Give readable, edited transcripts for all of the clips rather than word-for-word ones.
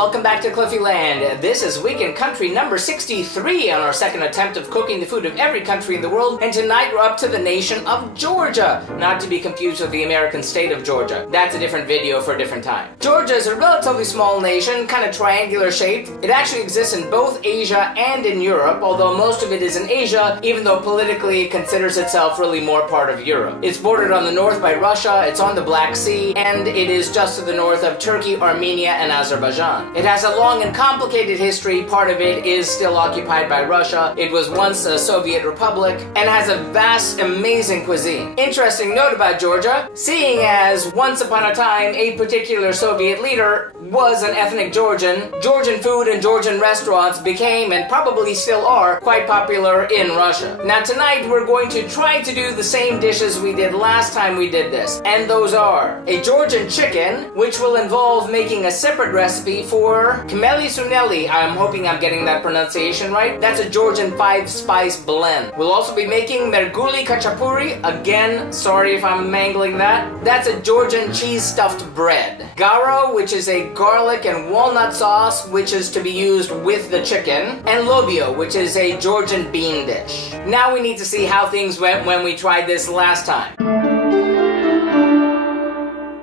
welcome back to Cliffieland. This is Week in Country number 63 on our second attempt of cooking the food of every country in the world, and tonight we're up to the nation of Georgia, not to be confused with the American state of Georgia. That's a different video for a different time. Georgia is a relatively small nation, kind of triangular shaped. It actually exists in both Asia and in Europe, although most of it is in Asia, even though politically it considers itself really more part of Europe. It's bordered on the north by Russia, it's on the Black Sea, and it is just to the north of Turkey, Armenia, and Azerbaijan. It has a long and complicated history. Part of it is still occupied by Russia. It was once a Soviet republic and has a vast, amazing cuisine. Interesting note about Georgia, seeing as once upon a time a particular Soviet leader was an ethnic Georgian, Georgian food and Georgian restaurants became, and probably still are, quite popular in Russia. Now tonight we're going to try to do the same dishes we did last time we did this, and those are a Georgian chicken, which will involve making a separate recipe for Khmeli-Suneli. I'm hoping I'm getting that pronunciation right. That's a Georgian 5-spice blend. We'll also be making Merguli Khachapuri. Again, sorry if I'm mangling that. That's a Georgian cheese-stuffed bread. Garo, which is a garlic and walnut sauce, which is to be used with the chicken. And Lobio, which is a Georgian bean dish. Now we need to see how things went when we tried this last time.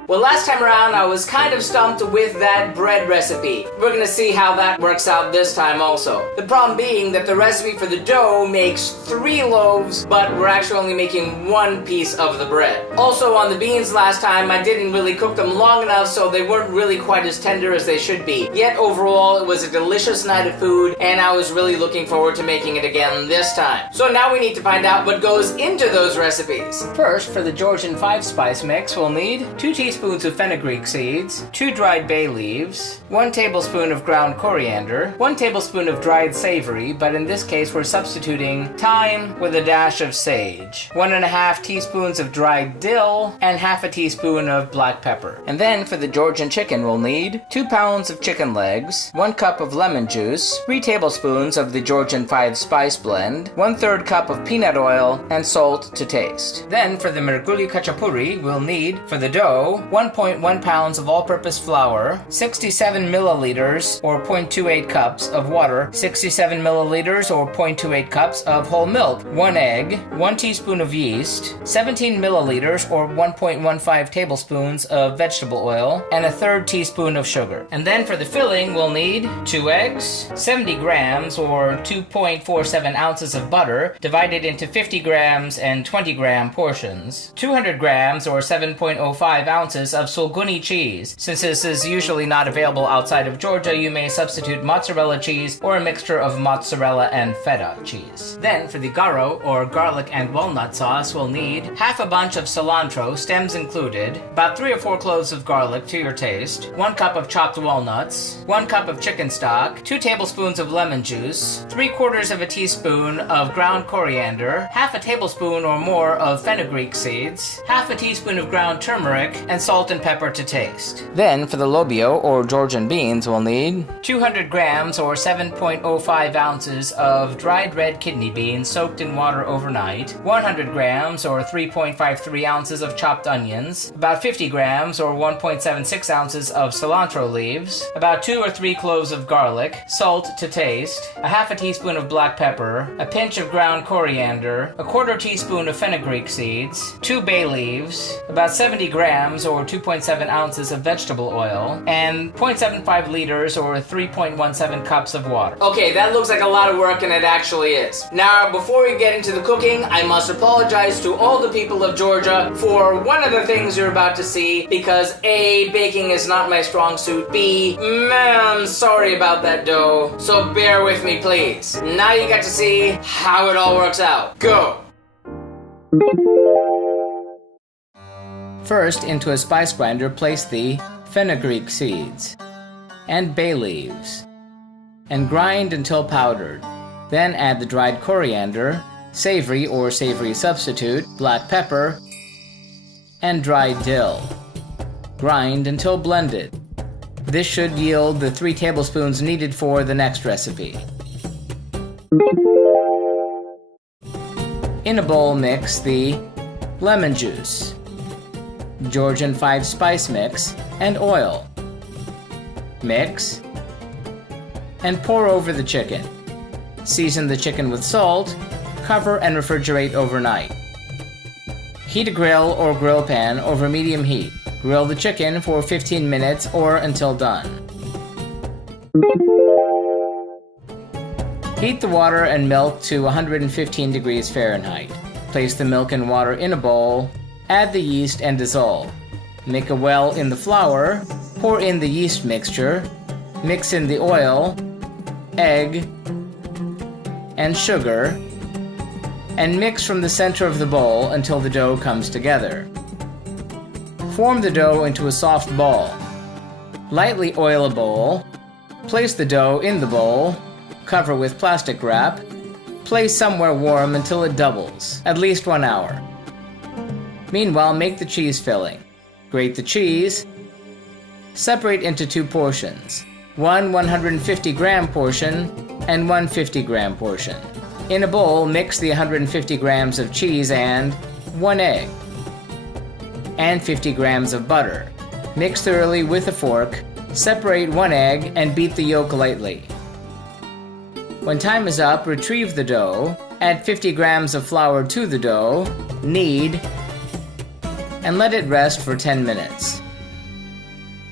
Well, last time around, I was kind of stumped with that bread recipe. We're gonna see how that works out this time also. The problem being that the recipe for the dough makes 3 loaves, but we're actually only making 1 piece of the bread. Also, on the beans last time, I didn't really cook them long enough, so they weren't really quite as tender as they should be. Yet, overall, it was a delicious night of food, and I was really looking forward to making it again this time. So now we need to find out what goes into those recipes. First, for the Georgian 5-spice mix, we'll need 2 teaspoons of fenugreek seeds, 2 dried bay leaves, 1 tablespoon of ground coriander, 1 tablespoon of dried savory, but in this case we're substituting thyme with a dash of sage, 1.5 teaspoons of dried dill, and half a teaspoon of black pepper. And then for the Georgian chicken we'll need 2 pounds of chicken legs, 1 cup of lemon juice, 3 tablespoons of the Georgian 5-spice blend, 1/3 cup of peanut oil, and salt to taste. Then for the Merguli Khachapuri we'll need, for the dough, 1.1 pounds of all-purpose flour, 67 milliliters or 0.28 cups of water, 67 milliliters or 0.28 cups of whole milk, 1 egg, 1 teaspoon of yeast, 17 milliliters or 1.15 tablespoons of vegetable oil, and 1/3 teaspoon of sugar. And then for the filling, we'll need 2 eggs, 70 grams or 2.47 ounces of butter divided into 50 grams and 20 gram portions, 200 grams or 7.05 ounces of Sulguni cheese. Since this is usually not available outside of Georgia, you may substitute mozzarella cheese or a mixture of mozzarella and feta cheese. Then for the Garo or garlic and walnut sauce, we'll need half a bunch of cilantro, stems included, about 3 or 4 cloves of garlic to your taste, 1 cup of chopped walnuts, 1 cup of chicken stock, 2 tablespoons of lemon juice, 3/4 of a teaspoon of ground coriander, half a tablespoon or more of fenugreek seeds, half a teaspoon of ground turmeric, and salt and pepper to taste. Then for the Lobio or Georgian beans we'll need 200 grams or 7.05 ounces of dried red kidney beans soaked in water overnight, 100 grams or 3.53 ounces of chopped onions, about 50 grams or 1.76 ounces of cilantro leaves, about 2 or 3 cloves of garlic, salt to taste, a half a teaspoon of black pepper, a pinch of ground coriander, a 1/4 teaspoon of fenugreek seeds, 2 bay leaves, about 70 grams or 2.7 ounces of vegetable oil, and 0.75 liters or 3.17 cups of water. Okay, that looks like a lot of work, and it actually is. Now, before we get into the cooking, I must apologize to all the people of Georgia for one of the things you're about to see, because A, baking is not my strong suit, B, I'm sorry about that dough, so bear with me please. Now you get to see how it all works out. Go! First, into a spice grinder, place the fenugreek seeds and bay leaves and grind until powdered. Then add the dried coriander, savory or savory substitute, black pepper, and dried dill. Grind until blended. This should yield the 3 tablespoons needed for the next recipe. In a bowl, mix the lemon juice, Georgian 5-spice mix, and oil. Mix and pour over the chicken. Season the chicken with salt, cover and refrigerate overnight. Heat a grill or grill pan over medium heat. Grill the chicken for 15 minutes or until done. Heat the water and milk to 115 degrees Fahrenheit. Place the milk and water in a bowl, add the yeast and dissolve. Make a well in the flour, pour in the yeast mixture, mix in the oil, egg, and sugar, and mix from the center of the bowl until the dough comes together. Form the dough into a soft ball. Lightly oil a bowl, place the dough in the bowl, cover with plastic wrap, place somewhere warm until it doubles, at least 1 hour. Meanwhile, make the cheese filling. Grate the cheese, separate into 2 portions, one 150-gram portion and one 50-gram portion. In a bowl, mix the 150 grams of cheese and 1 egg and 50 grams of butter. Mix thoroughly with a fork, separate 1 egg and beat the yolk lightly. When time is up, retrieve the dough, add 50 grams of flour to the dough, knead, and let it rest for 10 minutes.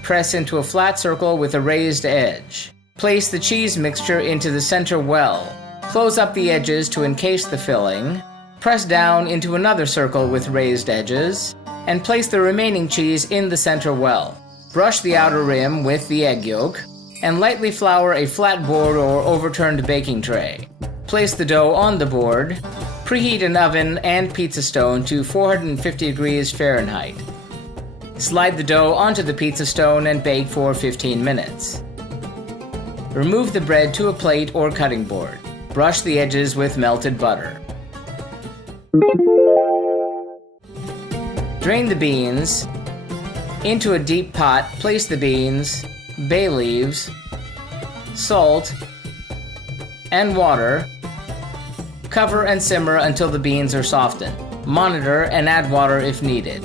Press into a flat circle with a raised edge. Place the cheese mixture into the center well. Close up the edges to encase the filling. Press down into another circle with raised edges, and place the remaining cheese in the center well. Brush the outer rim with the egg yolk, and lightly flour a flat board or overturned baking tray. Place the dough on the board. Preheat an oven and pizza stone to 450 degrees Fahrenheit. Slide the dough onto the pizza stone and bake for 15 minutes. Remove the bread to a plate or cutting board. Brush the edges with melted butter. Drain the beans. Into a deep pot, place the beans, bay leaves, salt, and water. Cover and simmer until the beans are softened. Monitor and add water if needed.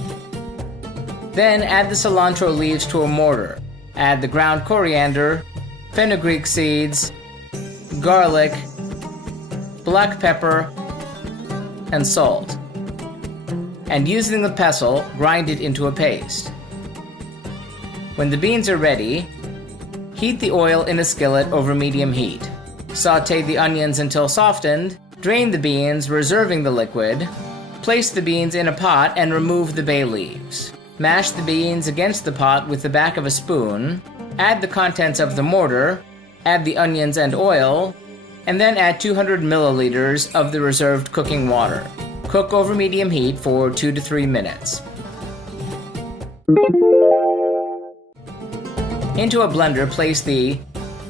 Then add the cilantro leaves to a mortar. Add the ground coriander, fenugreek seeds, garlic, black pepper, and salt. And using the pestle, grind it into a paste. When the beans are ready, heat the oil in a skillet over medium heat. Sauté the onions until softened. Drain the beans, reserving the liquid. Place the beans in a pot and remove the bay leaves. Mash the beans against the pot with the back of a spoon. Add the contents of the mortar. Add the onions and oil. And then add 200 milliliters of the reserved cooking water. Cook over medium heat for 2 to 3 minutes. Into a blender, place the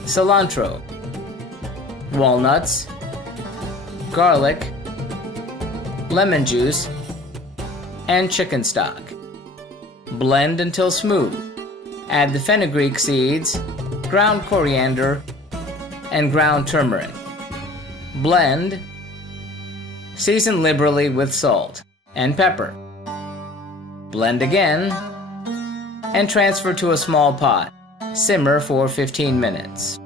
cilantro, walnuts, garlic, lemon juice, and chicken stock. Blend until smooth. Add the fenugreek seeds, ground coriander, and ground turmeric. Blend. Season liberally with salt and pepper. Blend again and transfer to a small pot. Simmer for 15 minutes.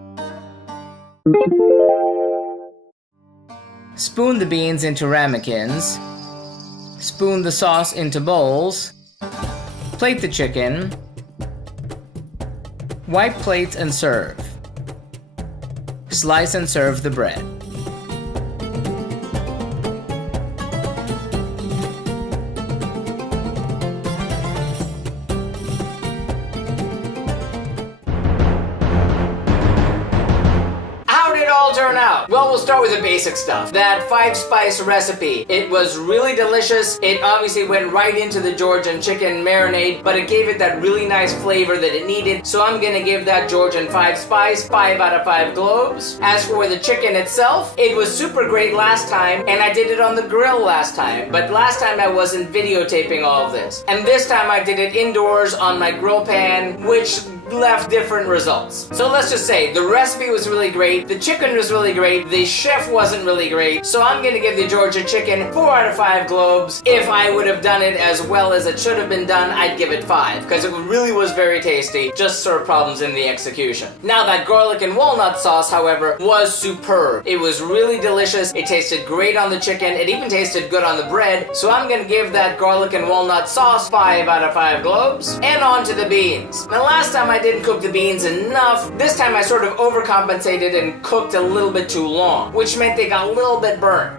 Spoon the beans into ramekins. Spoon the sauce into bowls. Plate the chicken. Wipe plates and serve. Slice and serve the bread. Turn out? Well, we'll start with the basic stuff. That 5-spice recipe. It was really delicious. It obviously went right into the Georgian chicken marinade, but it gave it that really nice flavor that it needed. So I'm gonna give that Georgian 5-spice 5 out of 5 globes. As for the chicken itself, it was super great last time, and I did it on the grill last time. But last time I wasn't videotaping all of this. And this time I did it indoors on my grill pan, which left different results. So let's just say the recipe was really great, the chicken was really great, the chef wasn't really great, so I'm gonna give the Georgia chicken 4 out of 5 globes. If I would have done it as well as it should have been done, I'd give it 5, because it really was very tasty, just sort of problems in the execution. Now that garlic and walnut sauce, however, was superb. It was really delicious, it tasted great on the chicken, it even tasted good on the bread, so I'm gonna give that garlic and walnut sauce 5 out of 5 globes. And on to the beans. Now last time I didn't cook the beans enough, this time I sort of overcompensated and cooked a little bit too long, which meant they got a little bit burnt.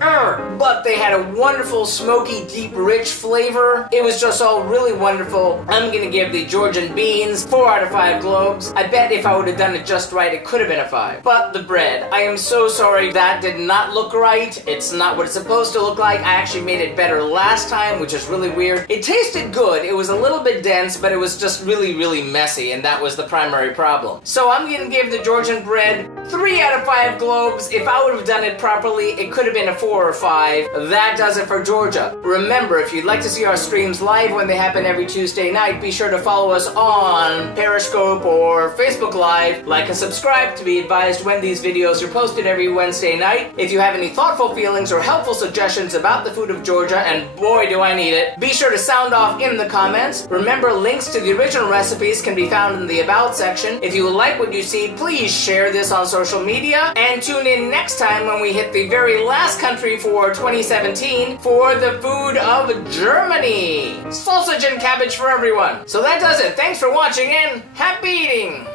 But they had a wonderful, smoky, deep, rich flavor. It was just all really wonderful. I'm gonna give the Georgian beans 4 out of 5 globes. I bet if I would have done it just right, it could have been a 5. But the bread, I am so sorry, that did not look right. It's not what it's supposed to look like. I actually made it better last time, which is really weird. It tasted good. It was a little bit dense, but it was just really, really messy, and that was the primary problem. So I'm gonna give the Georgian bread 3 out of 5 globes. If I would have done it properly, it could have been a 4 or 5. That does it for Georgia. Remember, if you'd like to see our streams live when they happen every Tuesday night, be sure to follow us on Periscope or Facebook Live. Like and subscribe to be advised when these videos are posted every Wednesday night. If you have any thoughtful feelings or helpful suggestions about the food of Georgia, and boy do I need it, be sure to sound off in the comments. Remember, links to the original recipes can be found in the About section. If you like what you see, please share this on social media, and tune in next time when we hit the very last country for 2017 for the food of Germany. Sausage and cabbage for everyone. So that does it. Thanks for watching and happy eating!